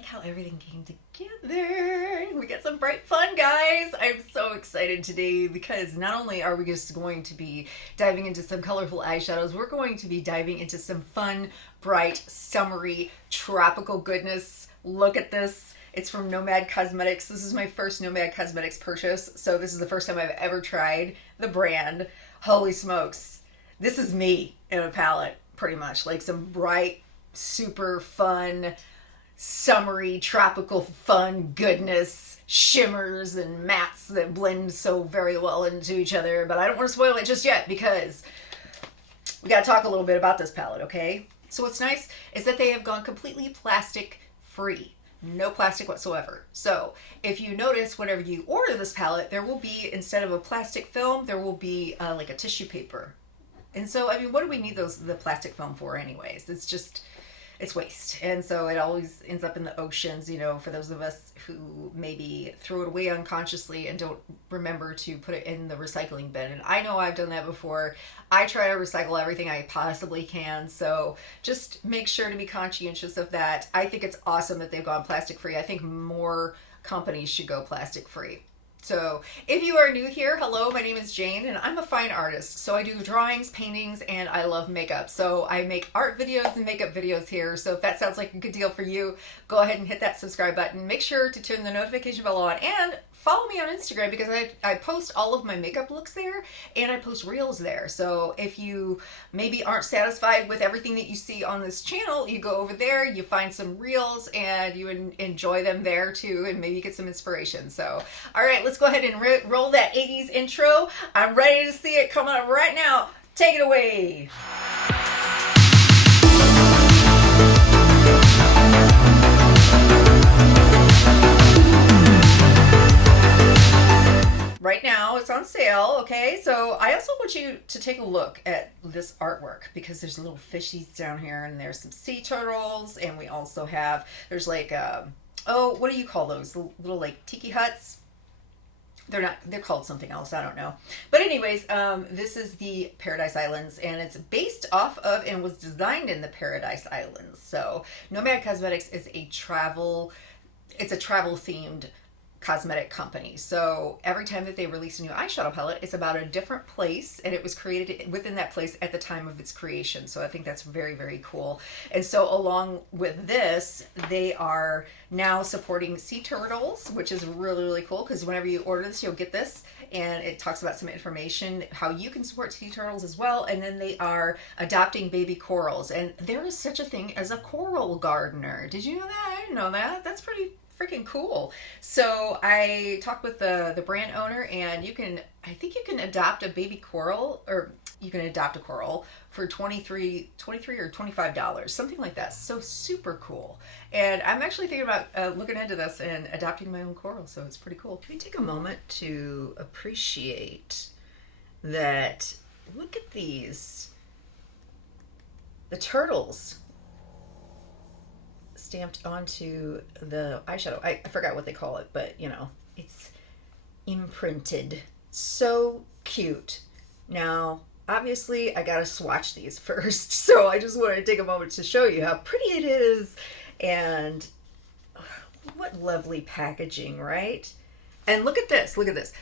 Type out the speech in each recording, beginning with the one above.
like how everything came together. We got some bright fun, guys. I'm so excited today because not only are we just going to be diving into some colorful eyeshadows, we're going to be diving into some fun, bright, summery, tropical goodness. Look at this. It's from Nomad Cosmetics. This is my first Nomad Cosmetics purchase, so this is the first time I've ever tried the brand. Holy smokes. This is me in a palette, pretty much. Like some bright, super fun, summery, tropical fun goodness, shimmers and mattes that blend so very well into each other. But I don't want to spoil it just yet because we got to talk a little bit about this palette, okay? So what's nice is that they have gone completely plastic free. No plastic whatsoever. So if you notice, whenever you order this palette, there will be, instead of a plastic film, there will be like a tissue paper. And so, I mean, what do we need the plastic film for anyways? It's waste. And so it always ends up in the oceans, you know, for those of us who maybe throw it away unconsciously and don't remember to put it in the recycling bin. And I know I've done that before. I try to recycle everything I possibly can. So just make sure to be conscientious of that. I think it's awesome that they've gone plastic free. I think more companies should go plastic free. So if you are new here, hello, my name is Jane and I'm a fine artist. So I do drawings, paintings, and I love makeup. So I make art videos and makeup videos here. So if that sounds like a good deal for you, go ahead and hit that subscribe button. Make sure to turn the notification bell on and follow me on Instagram because I post all of my makeup looks there and I post reels there. So if you maybe aren't satisfied with everything that you see on this channel, you go over there, you find some reels and you enjoy them there too and maybe get some inspiration. So, all right, let's go ahead and roll that 80s intro. I'm ready to see it coming up right now. Take it away. Right now it's on sale, okay? So I also want you to take a look at this artwork because there's little fishies down here and there's some sea turtles and we also have, there's like, oh, what do you call those? Little like tiki huts? They're called something else, I don't know. But anyways, this is the Paradise Islands and it's based off of and was designed in the Paradise Islands. So Nomad Cosmetics is a travel themed cosmetic company. So every time that they release a new eyeshadow palette, it's about a different place and it was created within that place at the time of its creation. So I think that's very, very cool. And so along with this, they are now supporting sea turtles, which is really, really cool because whenever you order this, you'll get this and it talks about some information, how you can support sea turtles as well. And then they are adopting baby corals. And there is such a thing as a coral gardener. Did you know that? I didn't know that. That's pretty freaking cool. So I talked with the brand owner and I think you can adopt a baby coral or you can adopt a coral for $23 or $25, something like that. So super cool. And I'm actually thinking about looking into this and adopting my own coral. So it's pretty cool. Can we take a moment to appreciate that? Look at these. The turtles stamped onto the eyeshadow. I forgot what they call it, but you know, it's imprinted. So cute. Now, obviously, I gotta swatch these first, so I just wanted to take a moment to show you how pretty it is and what lovely packaging, right? And look at this, look at this.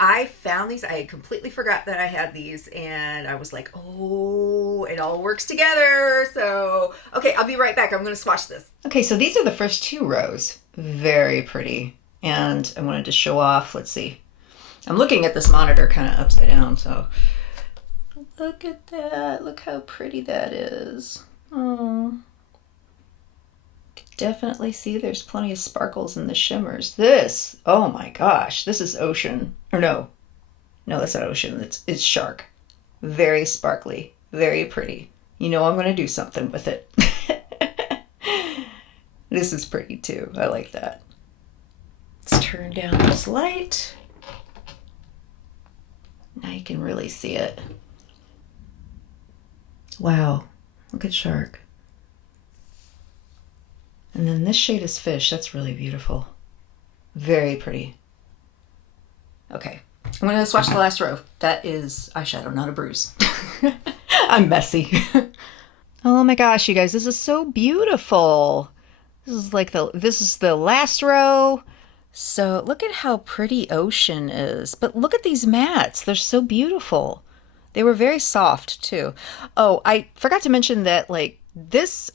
I found these, I completely forgot that I had these and I was like, oh, it all works together. So, okay, I'll be right back. I'm gonna swatch this. Okay, so these are the first two rows. Very pretty. And I wanted to show off, let's see. I'm looking at this monitor kind of upside down, so look at that. Look how pretty that is. Oh. Definitely see there's plenty of sparkles in the shimmers. This, oh my gosh, this is ocean. Or no, that's not ocean. It's shark. Very sparkly, very pretty. You know I'm going to do something with it. This is pretty too. I like that. Let's turn down this light. Now you can really see it. Wow, look at shark. And then this shade is fish. That's really beautiful. Very pretty. Okay, I'm going to swatch the last row. That is eyeshadow, not a bruise. I'm messy. Oh my gosh, you guys, this is so beautiful. This is the last row. So look at how pretty ocean is. But look at these mats. They're so beautiful. They were very soft too. Oh, I forgot to mention that like this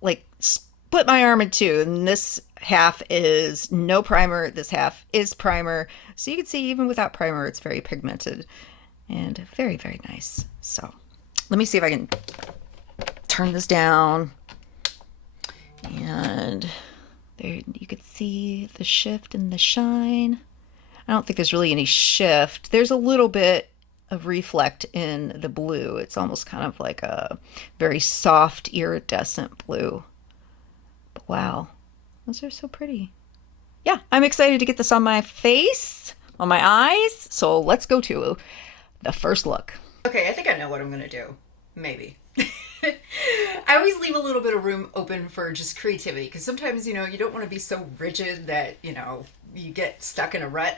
like split my arm in two, and this half is no primer, this half is primer. So you can see even without primer it's very pigmented and very, very nice. So let me see if I can turn this down. And there you can see the shift and the shine. I don't think there's really any shift. There's a little bit of reflect in the blue. It's almost kind of like a very soft iridescent blue. But wow, those are so pretty. Yeah, I'm excited to get this on my face, on my eyes. So let's go to the first look. Okay, I think I know what I'm gonna do. Maybe. I always leave a little bit of room open for just creativity because sometimes, you know, you don't want to be so rigid that, you know, you get stuck in a rut.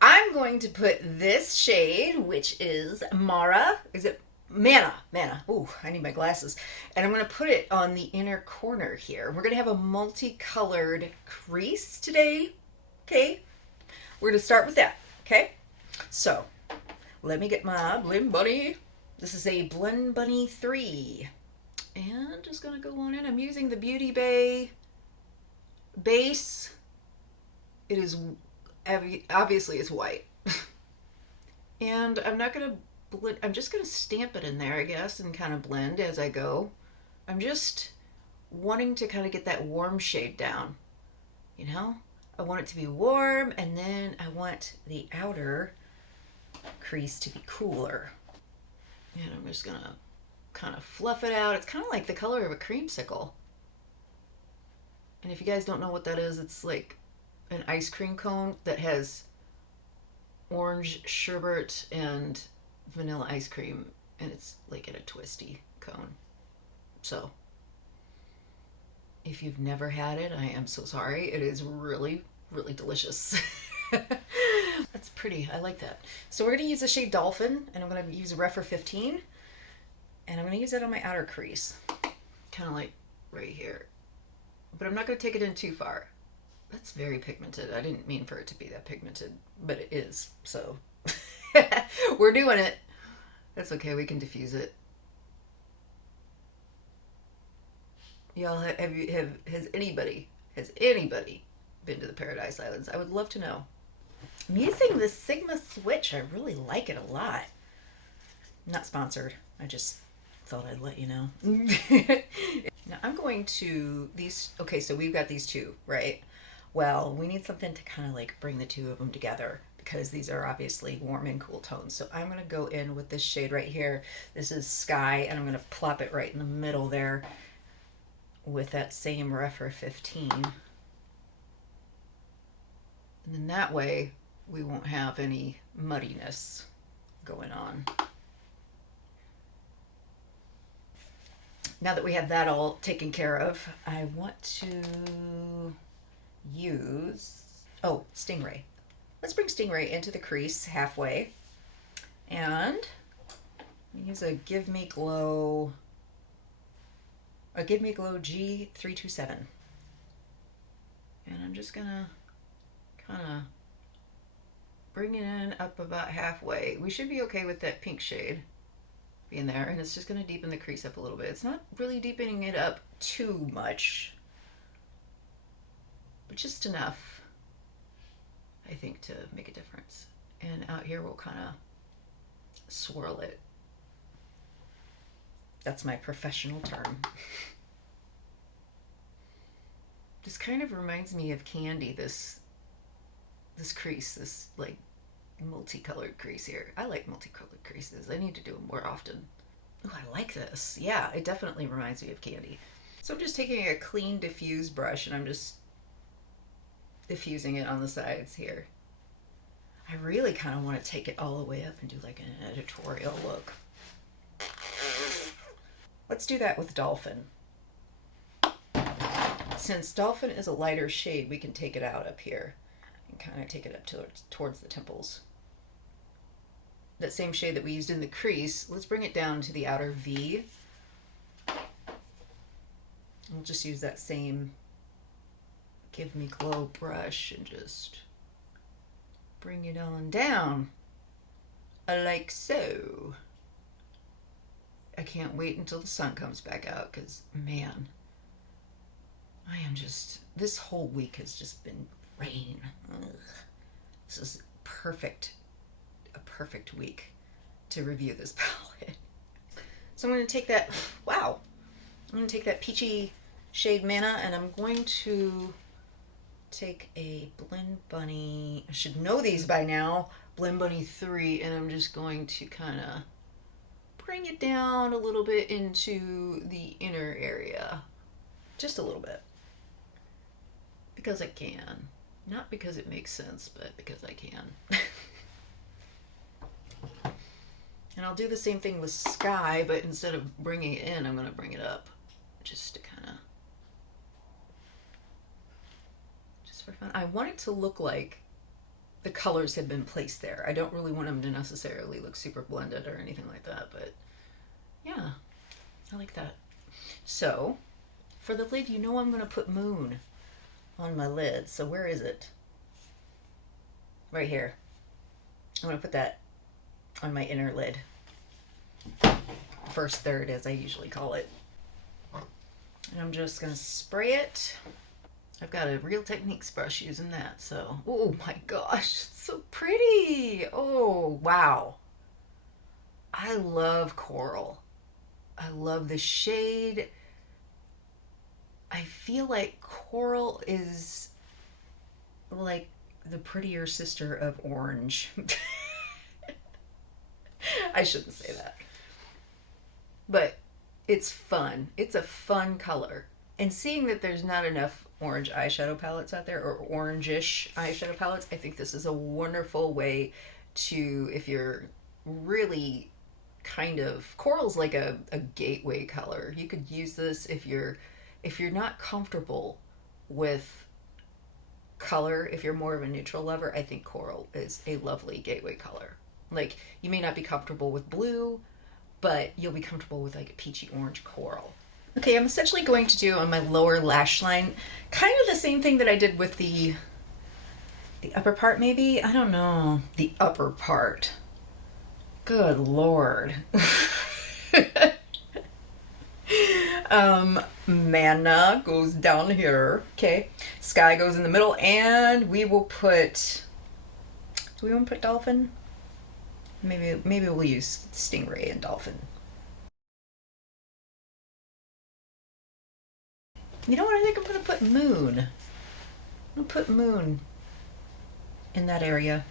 I'm going to put this shade, which is Mara. Is it Mana? Mana. Ooh, I need my glasses. And I'm going to put it on the inner corner here. We're going to have a multicolored crease today. Okay. We're going to start with that. Okay. So let me get my Blend Bunny. This is a Blend Bunny 3. And just going to go on in. I'm using the Beauty Bay base. It is, obviously it's white. And I'm not going to blend, I'm just going to stamp it in there, I guess, and kind of blend as I go. I'm just wanting to kind of get that warm shade down. You know? I want it to be warm, and then I want the outer crease to be cooler. And I'm just going to kind of fluff it out. It's kind of like the color of a creamsicle. And if you guys don't know what that is, it's like an ice cream cone that has orange sherbet and vanilla ice cream, and it's like in a twisty cone. So if you've never had it, I am so sorry. It is really, really delicious. That's pretty. I like that. So we're going to use the shade Dolphin, and I'm going to use a Rephr 15. And I'm going to use it on my outer crease. Kind of like right here. But I'm not going to take it in too far. That's very pigmented. I didn't mean for it to be that pigmented, but it is. So we're doing it. That's okay. We can diffuse it. Y'all, has anybody been to the Paradise Islands? I would love to know. I'm using this Sigma switch. I really like it a lot. I'm not sponsored. I just thought I'd let you know. Now I'm going to these. Okay, so we've got these two, right? Well, we need something to kind of like bring the two of them together because these are obviously warm and cool tones. So I'm going to go in with this shade right here. This is Sky, and I'm going to plop it right in the middle there with that same Rephr 15. And then that way we won't have any muddiness going on. Now that we have that all taken care of, I want to use, oh, Stingray. Let's bring Stingray into the crease halfway and use a Give Me Glow G327. And I'm just gonna kind of bring it in up about halfway. We should be okay with that pink shade in there, and it's just going to deepen the crease up a little bit. It's not really deepening it up too much, but just enough, I think, to make a difference. And out here we'll kind of swirl it. That's my professional term. This kind of reminds me of Candy, this crease, this like multicolored crease here. I like multicolored creases. I need to do them more often. Oh, I like this. Yeah, it definitely reminds me of Candy. So I'm just taking a clean diffuse brush and I'm just diffusing it on the sides here. I really kind of want to take it all the way up and do like an editorial look. Let's do that with Dolphin. Since Dolphin is a lighter shade, we can take it out up here and kind of take it up towards the temples. That same shade that we used in the crease, let's bring it down to the outer V. We'll just use that same Give Me Glow brush and just bring it on down like so. I can't wait until the sun comes back out because, man, I am just, this whole week has just been rain. Ugh. This is perfect, a perfect week to review this palette. So I'm going to take that, wow, I'm going to take that peachy shade Manna, and I'm going to take a Blend Bunny, I should know these by now, Blend Bunny 3, and I'm just going to kind of bring it down a little bit into the inner area. Just a little bit. Because I can. Not because it makes sense, but because I can. And I'll do the same thing with Sky, but instead of bringing it in, I'm going to bring it up. Just to kind of... just for fun. I want it to look like the colors have been placed there. I don't really want them to necessarily look super blended or anything like that, but yeah, I like that. So for the lid, you know I'm going to put Moon on my lid. So where is it? Right here. I'm going to put that on my inner lid. First third, as I usually call it. And I'm just going to spray it. I've got a Real Techniques brush using that, so, oh my gosh, it's so pretty. Oh, wow. I love coral. I love the shade. I feel like coral is like the prettier sister of orange. I shouldn't say that. But it's fun. It's a fun color. And seeing that there's not enough orange eyeshadow palettes out there, or orangish eyeshadow palettes, I think this is a wonderful way to, if you're really kind of, coral's like a gateway color. You could use this if you're not comfortable with color, if you're more of a neutral lover. I think coral is a lovely gateway color. Like, you may not be comfortable with blue, but you'll be comfortable with like a peachy orange coral. Okay, I'm essentially going to do on my lower lash line kind of the same thing that I did with the upper part, maybe? I don't know. The upper part. Good Lord. Manna goes down here. Okay. Sky goes in the middle, and we will put, do we want to put Dolphin? Maybe we'll use Stingray and Dolphin. You know what? I think I'm going to put Moon. I'm going to put Moon in that area.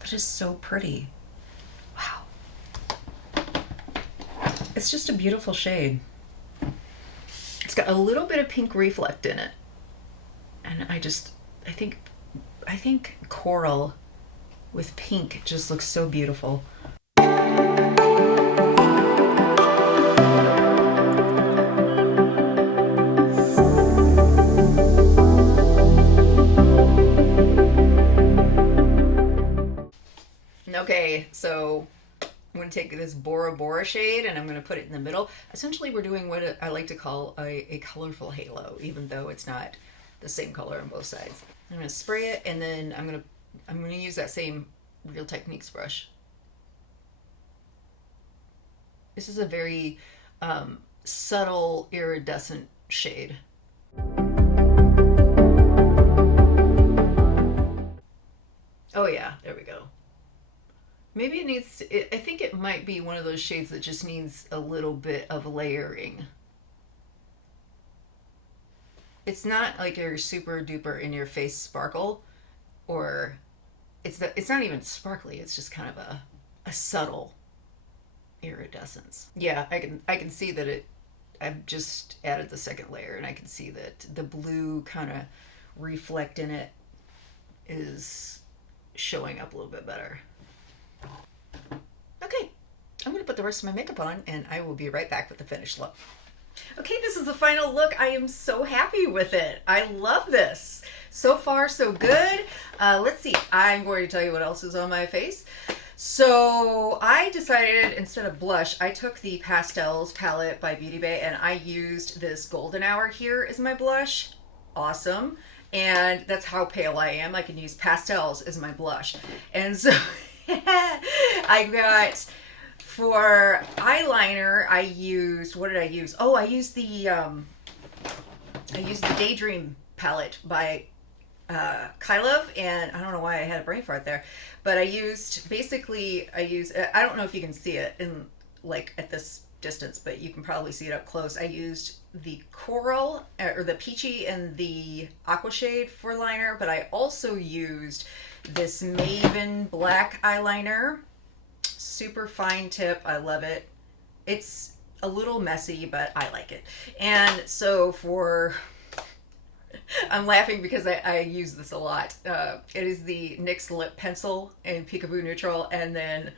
That is so pretty. Wow. It's just a beautiful shade. It's got a little bit of pink reflect in it. And I think coral with pink just looks so beautiful. Okay, so I'm going to take this Bora Bora shade and I'm going to put it in the middle. Essentially, we're doing what I like to call a colorful halo, even though it's not the same color on both sides. I'm going to spray it, and then I'm going to use that same Real Techniques brush. This is a very subtle iridescent shade. Oh yeah, there we go. Maybe it needs to, I think it might be one of those shades that just needs a little bit of layering. It's not like your super duper in your face sparkle, or it's not even sparkly. It's just kind of a subtle iridescence. Yeah, I can see that I've just added the second layer, and I can see that the blue kind of reflect in it is showing up a little bit better. Okay, I'm going to put the rest of my makeup on, and I will be right back with the finished look. Okay, this is the final look. I am so happy with it. I love this. So far, so good. Let's see. I'm going to tell you what else is on my face. So I decided, instead of blush, I took the Pastels palette by Beauty Bay, and I used this Golden Hour here as my blush. Awesome. and that's how pale I am. I can use pastels as my blush. And so I got, for eyeliner, I used, what did I use? Oh, I used the Daydream palette by Kylove, and I don't know why I had a brain fart there, but I used, basically, I don't know if you can see it in, like, at this distance, but you can probably see it up close. I used the coral, or the peachy and the aqua shade for liner, but I also used this Maven black eyeliner. Super fine tip. I love it. It's a little messy, but I like it. And so for, I'm laughing because I use this a lot. It is the NYX lip pencil in Peekaboo Neutral, and then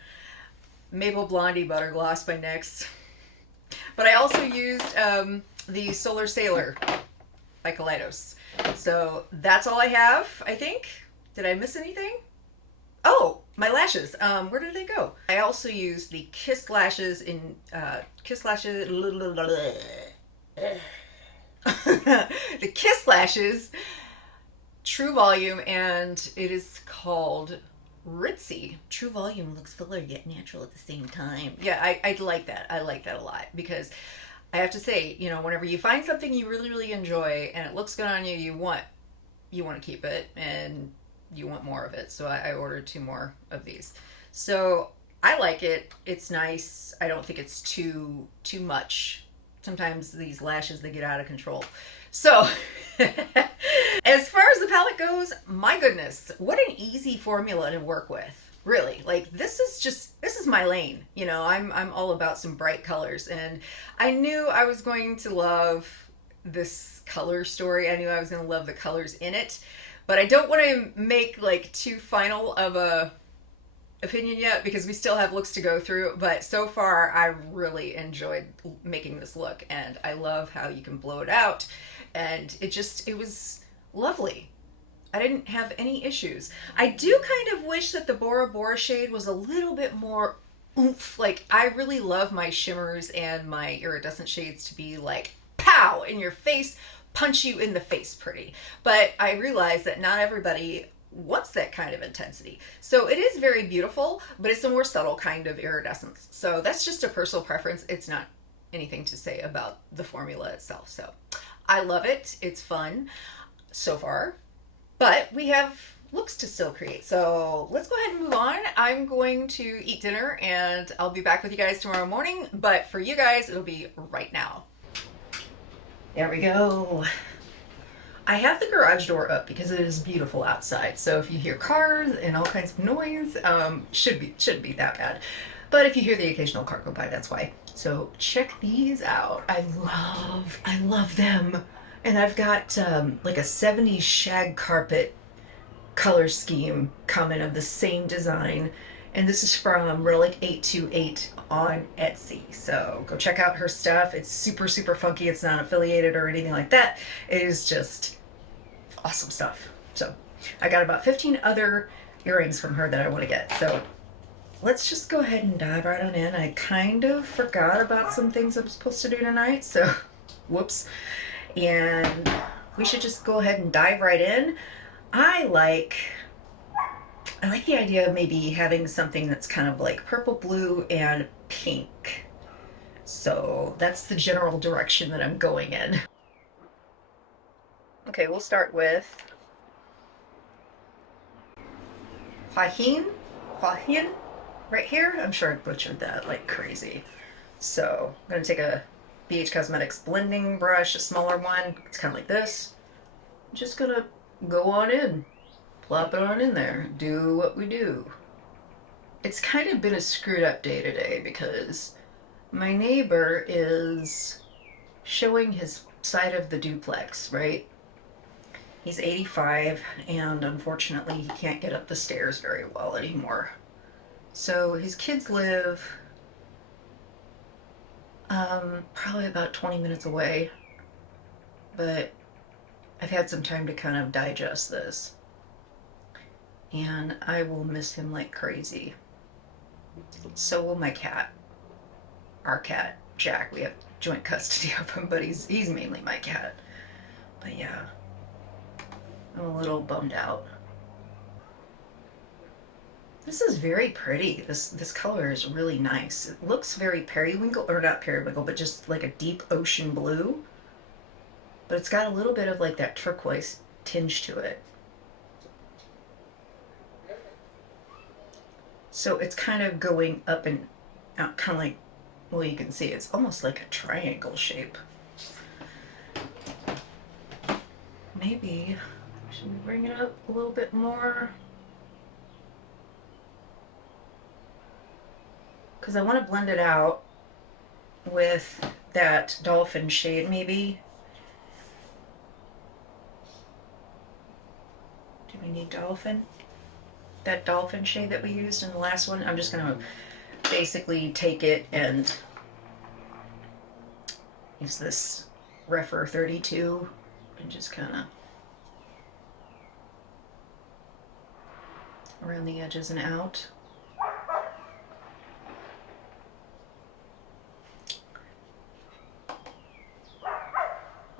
Maple Blondie Butter Gloss by NYX. But I also used the Solar Sailor by Kaleidos. So that's all I have, I think. Did I miss anything? Oh, my lashes. Where did they go? I also used the Kiss Lashes in Kiss Lashes. The Kiss Lashes True Volume, and it is called Ritzy. True Volume looks fuller yet natural at the same time. Yeah, I like that. I like that a lot, because I have to say, you know, whenever you find something you really, really enjoy and it looks good on you, you want to keep it and you want more of it. So I ordered 2 more of these. So I like it. It's nice. I don't think it's too much. Sometimes these lashes, they get out of control. So as far as the palette goes, my goodness, what an easy formula to work with. Really, like, this is my lane. You know, I'm all about some bright colors, and I knew I was going to love this color story. I knew I was going to love the colors in it, but I don't want to make like too final of a opinion yet, because we still have looks to go through. But so far, I really enjoyed making this look, and I love how you can blow it out, and it was lovely. I didn't have any issues. I do kind of wish that the Bora Bora shade was a little bit more oomph. Like, I really love my shimmers and my iridescent shades to be like, pow, in your face, punch you in the face pretty. But I realize that not everybody wants that kind of intensity. So it is very beautiful, but it's a more subtle kind of iridescence. So that's just a personal preference. It's not anything to say about the formula itself. So I love it. It's fun so far. But we have looks to still create. So let's go ahead and move on. I'm going to eat dinner, and I'll be back with you guys tomorrow morning. But for you guys, it'll be right now. There we go. I have the garage door up because it is beautiful outside. So if you hear cars and all kinds of noise, shouldn't be that bad. But if you hear the occasional car go by, that's why. So check these out. I love them. And I've got like a 70s shag carpet color scheme coming of the same design. And this is from Relic828 on Etsy. So go check out her stuff. It's super, super funky. It's not affiliated or anything like that. It is just awesome stuff. So I got about 15 other earrings from her that I want to get. So let's just go ahead and dive right on in. I kind of forgot about some things I'm supposed to do tonight. So whoops. And we should just go ahead and dive right in. I like the idea of maybe having something that's kind of like purple, blue, and pink. So that's the general direction that I'm going in. Okay, we'll start with Hua-Hin right here. I'm sure I butchered that like crazy. So I'm going to take a BH Cosmetics blending brush, a smaller one. It's kind of like this. I'm just gonna go on in, plop it on in there, do what we do. It's kind of been a screwed up day today because my neighbor is showing his side of the duplex, right? He's 85, and unfortunately he can't get up the stairs very well anymore. So his kids live probably about 20 minutes away, but I've had some time to kind of digest this, and I will miss him like crazy. So will my cat. Our cat, Jack. We have joint custody of him, but he's mainly my cat. But yeah. I'm a little bummed out. This is very pretty. This color is really nice. It looks very periwinkle, or not periwinkle, but just like a deep ocean blue. But it's got a little bit of like that turquoise tinge to it. So it's kind of going up and out, kind of like, well, you can see it's almost like a triangle shape. Maybe, should we bring it up a little bit more? Because I want to blend it out with that dolphin shade, maybe. Do we need dolphin? That dolphin shade that we used in the last one, I'm just going to basically take it and use this Refer 32 and just kind of around the edges and out.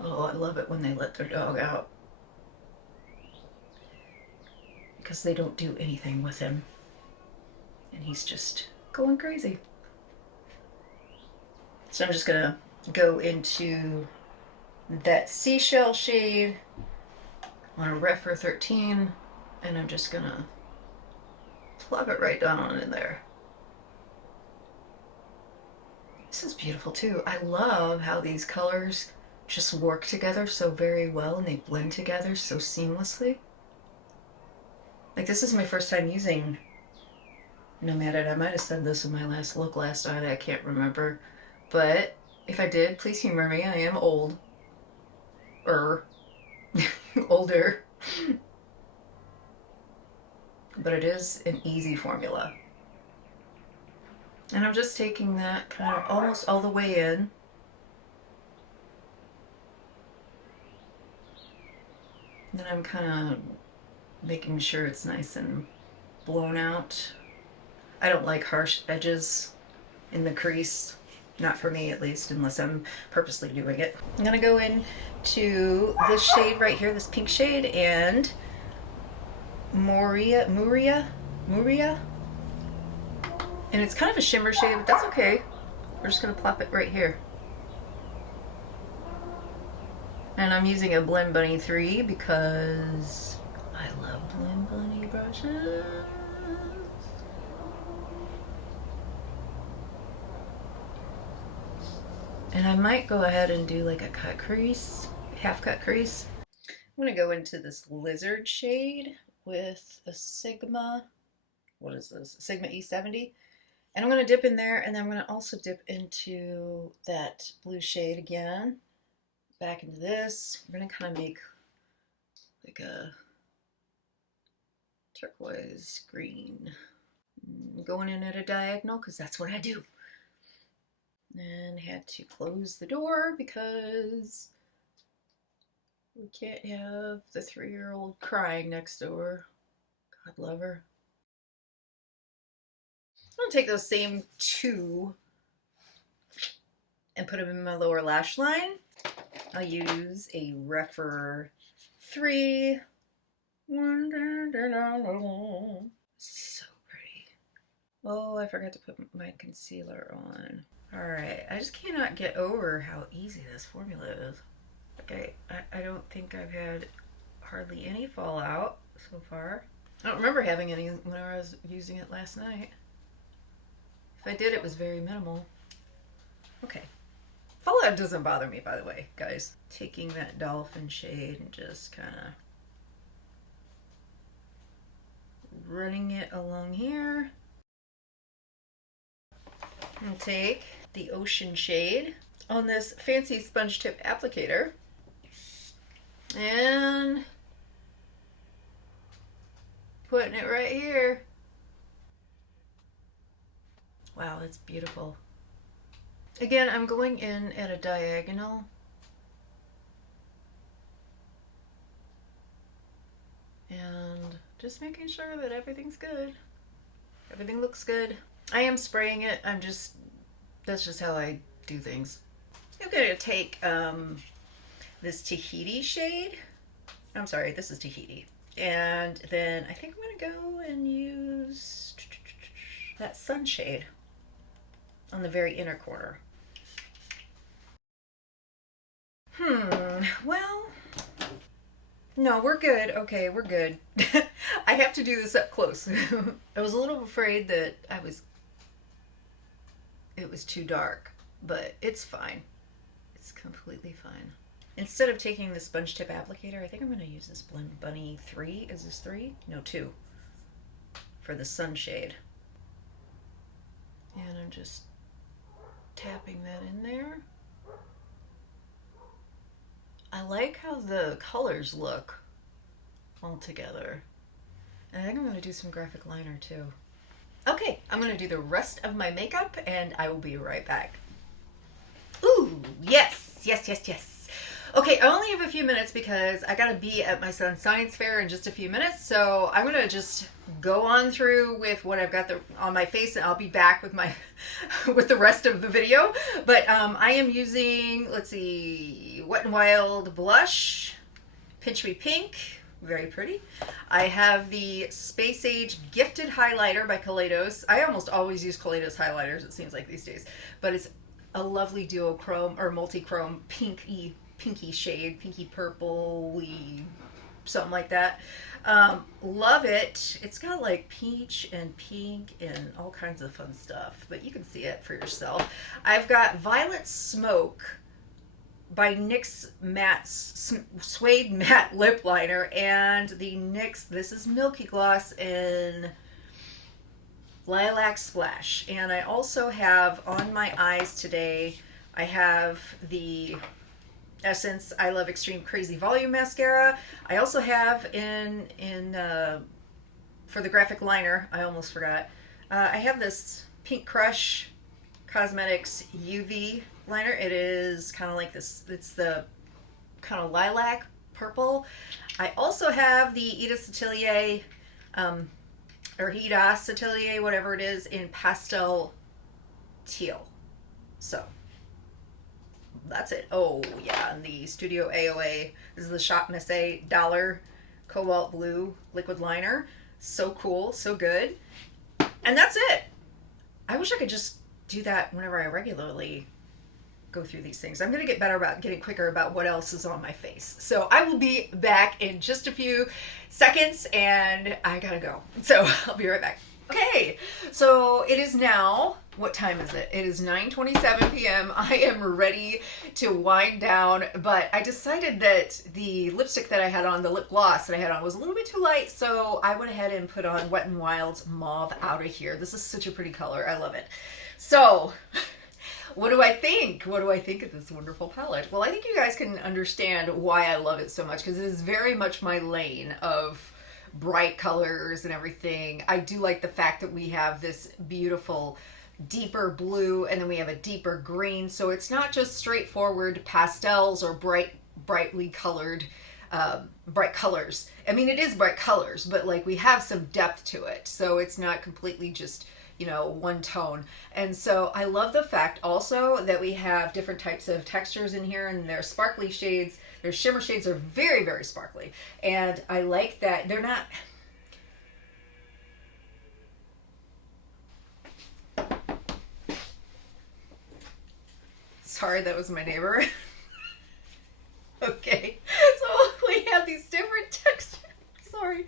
Oh, I love it when they let their dog out, because they don't do anything with him and he's just going crazy. So I'm just gonna go into that seashell shade on a Refer 13 and I'm just gonna plug it right down in there. This is beautiful too. I love how these colors just work together so very well and they blend together so seamlessly. Like, this is my first time using Nomad. I might have said this in my last look last night, I can't remember. But if I did, please humor me. I am old. Older. But it is an easy formula. And I'm just taking that kind of almost all the way in. Then I'm kind of making sure it's nice and blown out. I don't like harsh edges in the crease. Not for me, at least, unless I'm purposely doing it. I'm gonna go in to this shade right here, this pink shade, and Muria. And it's kind of a shimmer shade, but that's okay. We're just gonna plop it right here. And I'm using a Blend Bunny 3 because I love Blend Bunny brushes. And I might go ahead and do like a cut crease, half cut crease. I'm gonna go into this lizard shade with a Sigma, what is this? Sigma E70. And I'm gonna dip in there, and then I'm gonna also dip into that blue shade again. Back into this. We're gonna kind of make like a turquoise green. Going in at a diagonal because that's what I do. And had to close the door because we can't have the 3-year-old crying next door. God love her. I'm gonna take those same two and put them in my lower lash line. I'll use a Refer 3. So pretty. Oh, I forgot to put my concealer on. Alright, I just cannot get over how easy this formula is. Okay, I don't think I've had hardly any fallout so far. I don't remember having any when I was using it last night. If I did, it was very minimal. Okay. Fallout doesn't bother me, by the way, guys. Taking that dolphin shade and just kind of running it along here. And take the ocean shade on this fancy sponge tip applicator and putting it right here. Wow, that's beautiful. Again, I'm going in at a diagonal. And just making sure that everything's good. Everything looks good. I am spraying it. That's just how I do things. I'm gonna take this Tahiti shade I'm sorry, this is Tahiti. And then I think I'm going to go and use that sunshade on the very inner corner. Well, no, we're good. Okay, we're good. I have to do this up close. I was a little afraid that it was too dark, but it's fine. It's completely fine. Instead of taking the sponge tip applicator, I think I'm going to use this Blend Bunny 3. Is this 3? No, 2. For the sunshade. And I'm just tapping that in there. I like how the colors look all together. And I think I'm going to do some graphic liner too. Okay, I'm going to do the rest of my makeup and I will be right back. Ooh, yes, yes, yes, yes. Okay, I only have a few minutes because I gotta be at my son's science fair in just a few minutes, so I'm gonna just go on through with what I've got on my face, and I'll be back with my with the rest of the video. But I am using, let's see, Wet n Wild blush, Pinch Me Pink, very pretty. I have the Space Age Gifted Highlighter by Eyeshadows. I almost always use Eyeshadows highlighters, it seems like these days, but it's a lovely duochrome or multi-chrome pinky shade, pinky purple-y, something like that. Love it. It's got like peach and pink and all kinds of fun stuff, but you can see it for yourself. I've got Violet Smoke by NYX Matte Suede Matte Lip Liner, and the NYX, this is Milky Gloss in Lilac Splash. And I also have on my eyes today, I have the Essence I Love Extreme Crazy Volume Mascara. I also have for the graphic liner, I almost forgot, I have this Pink Crush Cosmetics UV liner. It is kind of like this, it's the kind of lilac purple. I also have the Edith Atelier, or Hidas Atelier, whatever it is, in Pastel Teal. So that's it. Oh yeah, and the Studio AOA, this is the Shop Miss A Dollar Cobalt Blue Liquid Liner. So cool, so good. And that's it. I wish I could just do that whenever I regularly go through these things. I'm going to get better about getting quicker about what else is on my face. So I will be back in just a few seconds and I gotta go. So I'll be right back. Okay, so it is now, what time is it? It is 9:27 p.m. I am ready to wind down, but I decided that the lipstick that I had on, the lip gloss that I had on, was a little bit too light, so I went ahead and put on Wet n Wild's Mauve Outta Here. This is such a pretty color. I love it. So what do I think? What do I think of this wonderful palette? Well, I think you guys can understand why I love it so much, because it is very much my lane of bright colors and everything. I do like the fact that we have this beautiful deeper blue and then we have a deeper green, so it's not just straightforward pastels or brightly colored bright colors. I mean, it is bright colors, but like we have some depth to it, so it's not completely just, you know, one tone. And so I love the fact also that we have different types of textures in here, and their sparkly shades, their shimmer shades are very, very sparkly. And I like that they're not... Sorry, that was my neighbor. Okay, so we have these different textures. Sorry.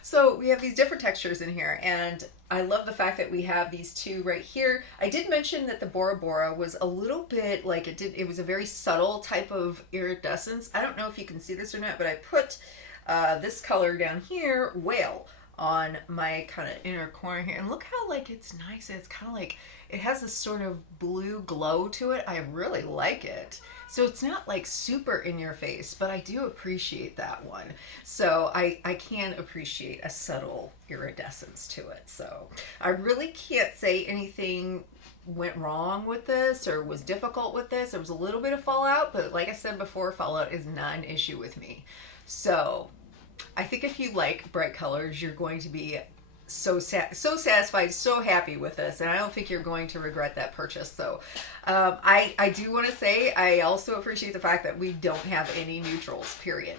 So we have these different textures in here, and I love the fact that we have these two right here. I did mention that the Bora Bora was a little bit like it was a very subtle type of iridescence. I don't know if you can see this or not, but I put this color down here, Whale, on my kind of inner corner here. And look how like it's nice. It's kind of like, it has this sort of blue glow to it. I really like it. So it's not like super in your face, but I do appreciate that one. So I can appreciate a subtle iridescence to it. So I really can't say anything went wrong with this or was difficult with this. There was a little bit of fallout, but like I said before, fallout is not an issue with me. So I think if you like bright colors, you're going to be so satisfied, so happy with this, and I don't think you're going to regret that purchase. So I do want to say I also appreciate the fact that we don't have any neutrals, period.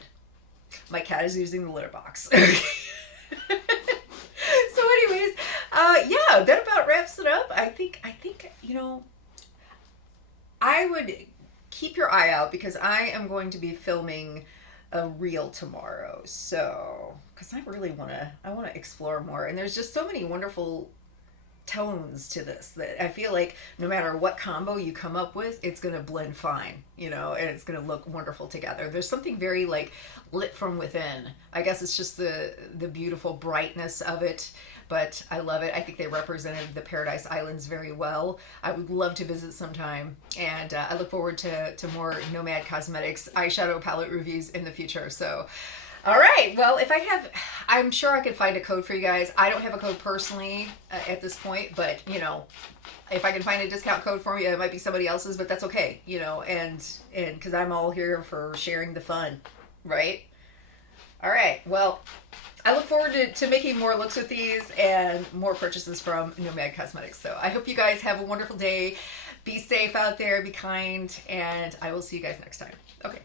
My cat is using the litter box. So anyways, yeah, that about wraps it up. I think, you know, I would keep your eye out because I am going to be filming a reel tomorrow. So, because I really want to explore more. And there's just so many wonderful tones to this that I feel like no matter what combo you come up with, it's going to blend fine, you know, and it's going to look wonderful together. There's something very like lit from within. I guess it's just the beautiful brightness of it, but I love it. I think they represented the Paradise Islands very well. I would love to visit sometime, and I look forward to more Nomad Cosmetics eyeshadow palette reviews in the future. So all right, well, I'm sure I could find a code for you guys. I don't have a code personally at this point, but, you know, if I can find a discount code for you, it might be somebody else's, but that's okay, you know, and because I'm all here for sharing the fun, right? All right, well, I look forward to making more looks with these and more purchases from Nomad Cosmetics. So I hope you guys have a wonderful day. Be safe out there, be kind, and I will see you guys next time. Okay.